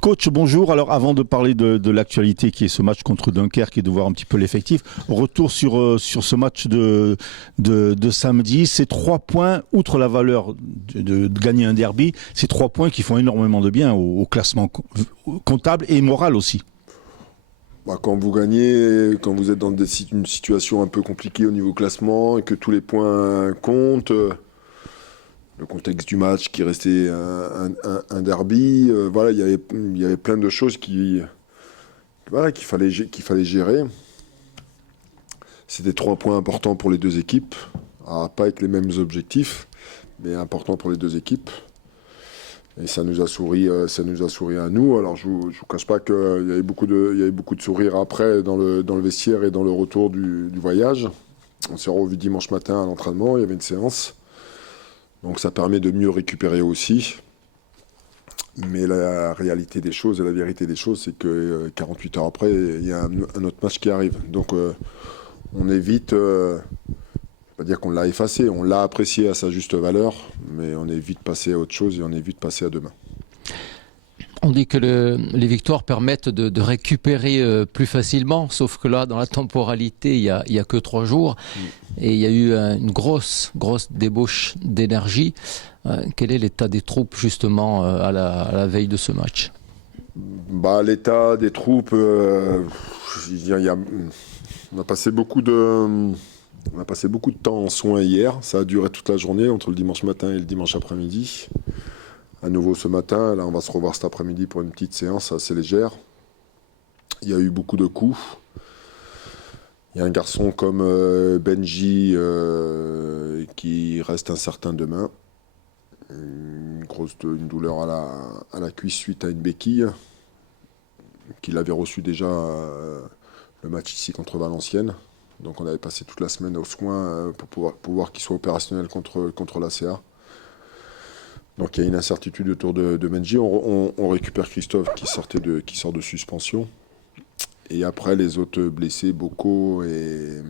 Coach, bonjour. Alors avant de parler de l'actualité qui est ce match contre Dunkerque et de voir un petit peu l'effectif, retour sur ce match de samedi. Ces 3 points, outre la valeur de gagner un derby, ces 3 points qui font énormément de bien au classement comptable et moral aussi. Quand vous gagnez, quand vous êtes dans une situation un peu compliquée au niveau classement et que tous les points comptent, le contexte du match qui restait un derby, voilà, il y avait plein de choses qu'il fallait gérer. C'était 3 points importants pour les deux équipes, pas avec les mêmes objectifs, mais importants pour les deux équipes. Et ça nous a souri à nous. Alors je vous cache pas qu'il y avait beaucoup de sourires après dans le vestiaire et dans le retour du voyage. On s'est revus dimanche matin à l'entraînement, il y avait une séance. Donc ça permet de mieux récupérer aussi. Mais la réalité des choses et la vérité des choses, c'est que 48 heures après, il y a un autre match qui arrive. Donc on évite, pas dire qu'on l'a effacé, on l'a apprécié à sa juste valeur, mais on est vite passé à autre chose et on est vite passé à demain. On dit que les victoires permettent de récupérer plus facilement, sauf que là, dans la temporalité, il y a que 3 jours. Et il y a eu une grosse débauche d'énergie. Quel est l'état des troupes, justement, à la veille de ce match ? L'état des troupes, on a passé beaucoup de temps en soins hier. Ça a duré toute la journée, entre le dimanche matin et le dimanche après-midi. À nouveau ce matin, là on va se revoir cet après-midi pour une petite séance assez légère. Il y a eu beaucoup de coups. Il y a un garçon comme Benji qui reste incertain demain. Une douleur à la cuisse suite à une béquille qu'il avait reçu déjà le match ici contre Valenciennes. Donc on avait passé toute la semaine aux soins pour pouvoir qu'il soit opérationnel contre l'ACA. Donc il y a une incertitude autour de Benji. On récupère Christophe qui sort de suspension. Et après les autres blessés, Boko et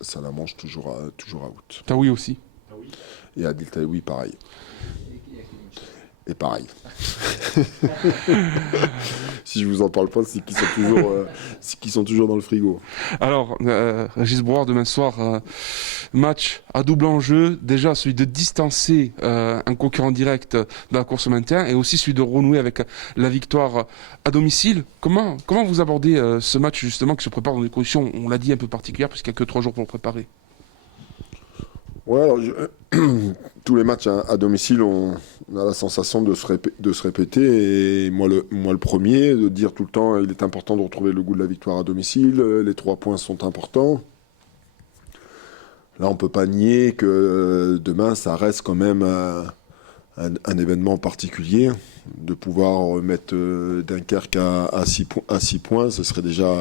Salamanche toujours out. Taoui aussi. Et Adil Taoui pareil. Et pareil. Si je vous en parle pas, c'est qu'ils sont toujours dans le frigo. Alors, Régis Brouard, demain soir, match à double enjeu. Déjà, celui de distancer un concurrent direct de la course au maintien et aussi celui de renouer avec la victoire à domicile. Comment vous abordez ce match, justement, qui se prépare dans des conditions, on l'a dit, un peu particulières, puisqu'il n'y a que 3 jours pour le préparer? Ouais, alors tous les matchs à domicile, on a la sensation de se répéter. Et moi le premier, de dire tout le temps, il est important de retrouver le goût de la victoire à domicile. Les 3 points sont importants. Là, on ne peut pas nier que demain, ça reste quand même un événement particulier. De pouvoir mettre Dunkerque à 6 points, ce serait déjà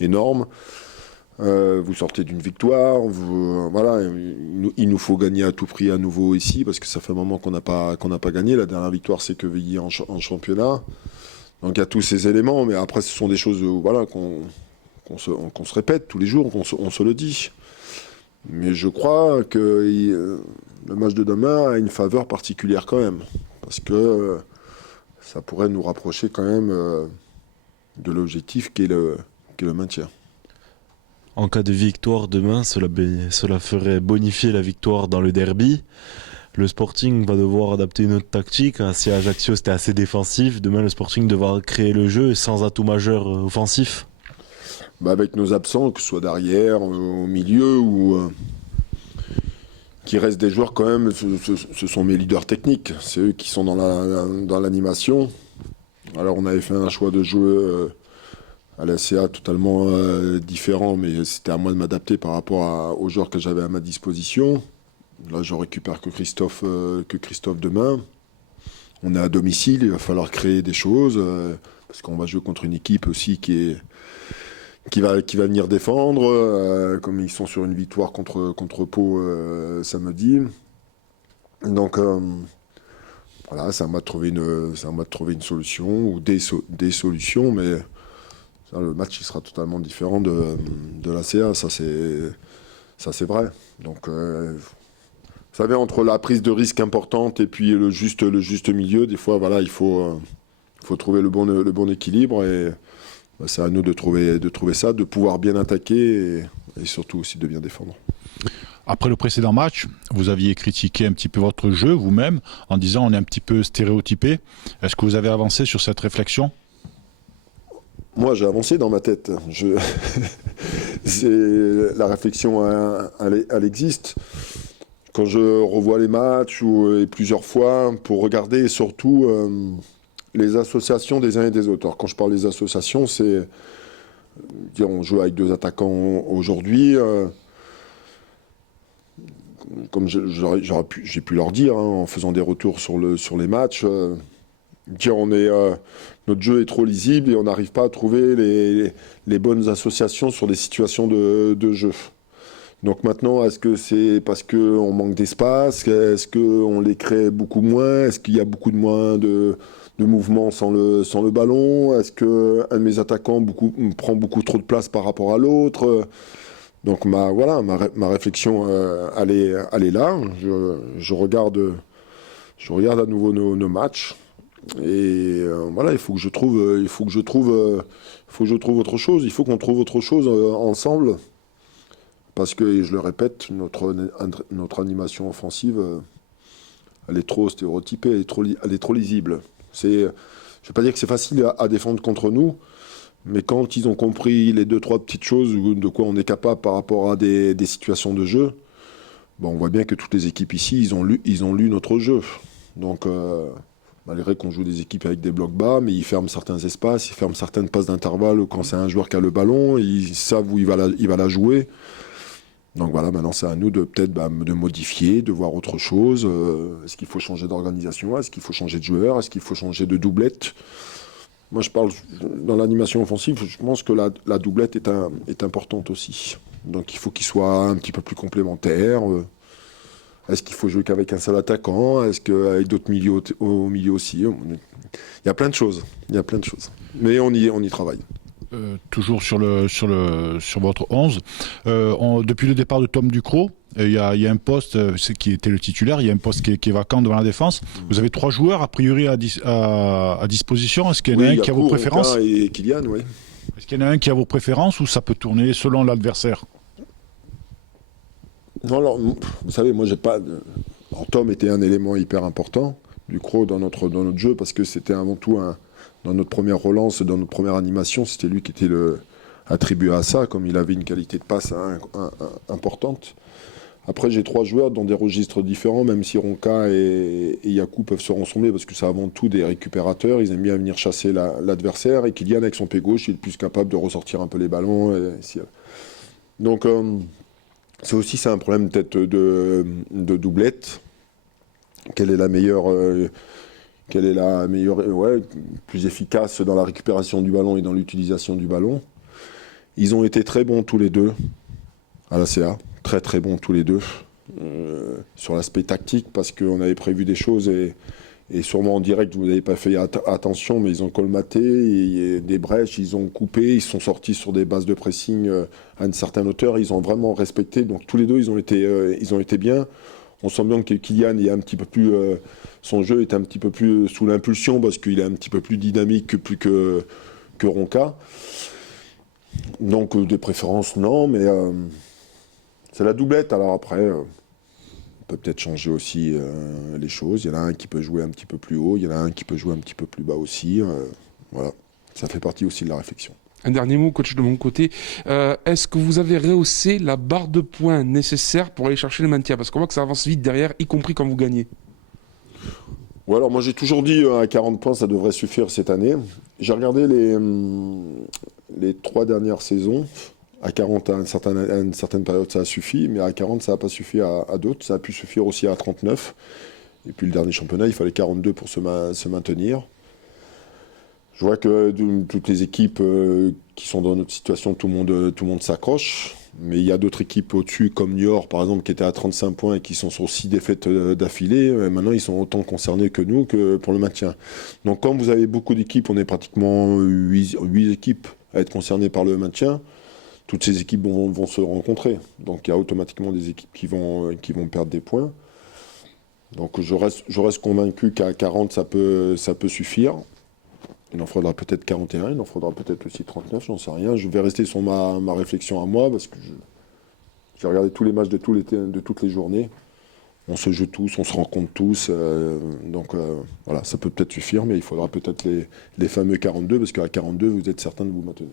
énorme. Vous sortez d'une victoire, voilà, il nous faut gagner à tout prix à nouveau ici parce que ça fait un moment qu'on n'a pas gagné. La dernière victoire c'est Quevilly en championnat. Donc il y a tous ces éléments, mais après ce sont des choses qu'on se répète tous les jours, on se le dit. Mais je crois que le match de demain a une faveur particulière quand même parce que ça pourrait nous rapprocher quand même de l'objectif qui est le maintien. En cas de victoire demain, cela ferait bonifier la victoire dans le derby. Le Sporting va devoir adapter une autre tactique. Si à Ajaccio c'était assez défensif, demain le Sporting devra créer le jeu sans atout majeur offensif. Avec nos absents, que ce soit derrière, au milieu ou qui restent des joueurs quand même, ce sont mes leaders techniques. C'est eux qui sont dans l'animation. Alors on avait fait un choix de jeu à la CA totalement différent, mais c'était à moi de m'adapter par rapport aux joueurs que j'avais à ma disposition. Là, je récupère que Christophe demain. On est à domicile, il va falloir créer des choses, parce qu'on va jouer contre une équipe aussi qui va venir défendre, comme ils sont sur une victoire contre Pau samedi. Donc voilà, c'est à moi de trouver une solution, ou des solutions, mais le match il sera totalement différent de la CA, ça c'est vrai. Donc savez, entre la prise de risque importante et puis le juste milieu, des fois, voilà, il faut trouver le bon équilibre. Et c'est à nous de trouver ça, de pouvoir bien attaquer et surtout aussi de bien défendre. Après le précédent match, vous aviez critiqué un petit peu votre jeu vous-même en disant on est un petit peu stéréotypé. Est-ce que vous avez avancé sur cette réflexion ? Moi, j'ai avancé dans ma tête. La réflexion, elle existe. Quand je revois les matchs et plusieurs fois pour regarder surtout les associations des uns et des autres. Alors, quand je parle des associations, c'est on joue avec 2 attaquants aujourd'hui. Comme j'ai pu leur dire en faisant des retours sur les matchs, notre jeu est trop lisible et on n'arrive pas à trouver les bonnes associations sur des situations de jeu. Donc maintenant, est-ce que c'est parce qu'on manque d'espace? Est-ce qu'on les crée beaucoup moins? Est-ce qu'il y a beaucoup de moins de mouvements sans le ballon? Est-ce qu'un de mes attaquants prend beaucoup trop de place par rapport à l'autre? Donc ma réflexion, elle est là. Je regarde à nouveau nos matchs. Et voilà, il faut que je trouve autre chose. Il faut qu'on trouve autre chose ensemble. Parce que, et je le répète, notre animation offensive, elle est trop stéréotypée, elle est trop lisible. Je ne vais pas dire que c'est facile à défendre contre nous, mais quand ils ont compris les 2-3 petites choses de quoi on est capable par rapport à des situations de jeu, on voit bien que toutes les équipes ici, ils ont lu notre jeu. Donc, malgré qu'on joue des équipes avec des blocs bas, mais ils ferment certains espaces, ils ferment certaines passes d'intervalle quand c'est un joueur qui a le ballon, ils savent où il va la jouer. Donc voilà, maintenant c'est à nous de peut-être de modifier, de voir autre chose. Est-ce qu'il faut changer d'organisation? Est-ce qu'il faut changer de joueur? Est-ce qu'il faut changer de doublette? Moi je parle dans l'animation offensive, je pense que la doublette est importante aussi. Donc il faut qu'il soit un petit peu plus complémentaire. Est-ce qu'il faut jouer qu'avec un seul attaquant? Est-ce qu'avec d'autres milieux au milieu aussi? Il y a plein de choses. Mais on y travaille. Toujours sur votre 11. Depuis le départ de Tom Ducrot, il y a un poste qui était le titulaire, il y a un poste qui est vacant devant la défense. Vous avez 3 joueurs a priori à disposition. Est-ce qu'il y en a un qui a vos préférences? Et Kylian, oui. Est-ce qu'il y en a un qui a vos préférences ou ça peut tourner selon l'adversaire? Non, alors, vous savez, moi j'ai pas. Alors, Tom était un élément hyper important, Ducrot dans notre jeu, parce que c'était avant tout dans notre première relance, dans notre première animation, c'était lui qui était attribué à ça, comme il avait une qualité de passe importante. Après, j'ai 3 joueurs dans des registres différents, même si Ronca et Yakou peuvent se ressembler, parce que c'est avant tout des récupérateurs, ils aiment bien venir chasser l'adversaire, et Kylian, avec son pied gauche, il est plus capable de ressortir un peu les ballons. Donc, c'est un problème peut-être de doublette. Quelle est la meilleure... plus efficace dans la récupération du ballon et dans l'utilisation du ballon. Ils ont été très bons tous les deux à la CA, très très bons tous les deux sur l'aspect tactique, parce qu'on avait prévu des choses et sûrement en direct vous n'avez pas fait attention, mais ils ont colmaté des brèches, ils ont coupé, ils sont sortis sur des bases de pressing à une certaine hauteur, ils ont vraiment respecté, donc tous les deux ils ont été bien. On sent bien que Kylian est un petit peu plus... son jeu est un petit peu plus sous l'impulsion parce qu'il est un petit peu plus dynamique que Ronca. Donc, de préférence, non, mais c'est la doublette. Alors après, on peut peut-être changer aussi les choses. Il y en a un qui peut jouer un petit peu plus haut, il y en a un qui peut jouer un petit peu plus bas aussi. Voilà, ça fait partie aussi de la réflexion. Un dernier mot, coach, de mon côté. Est-ce que vous avez rehaussé la barre de points nécessaire pour aller chercher le maintien? Parce qu'on voit que ça avance vite derrière, y compris quand vous gagnez. Ouais, alors moi j'ai toujours dit à 40 points, ça devrait suffire cette année. J'ai regardé les 3 dernières saisons. À 40, à une certaine période, ça a suffi, mais à 40, ça n'a pas suffi à d'autres. Ça a pu suffire aussi à 39. Et puis le dernier championnat, il fallait 42 pour se maintenir. Je vois que toutes les équipes qui sont dans notre situation, tout le monde s'accroche. Mais il y a d'autres équipes au-dessus, comme Niort, par exemple, qui étaient à 35 points et qui sont sur 6 défaites d'affilée. Maintenant, ils sont autant concernés que nous que pour le maintien. Donc, quand vous avez beaucoup d'équipes, on est pratiquement 8 équipes à être concernées par le maintien. Toutes ces équipes vont se rencontrer. Donc, il y a automatiquement des équipes qui vont perdre des points. Donc je reste convaincu qu'à 40, ça peut suffire. Il en faudra peut-être 41, il en faudra peut-être aussi 39, j'en sais rien. Je vais rester sur ma réflexion à moi, parce que j'ai regardé tous les matchs de toutes les journées. On se joue tous, on se rencontre tous. Donc voilà, ça peut peut-être suffire, mais il faudra peut-être les fameux 42, parce qu'à 42, vous êtes certain de vous maintenir.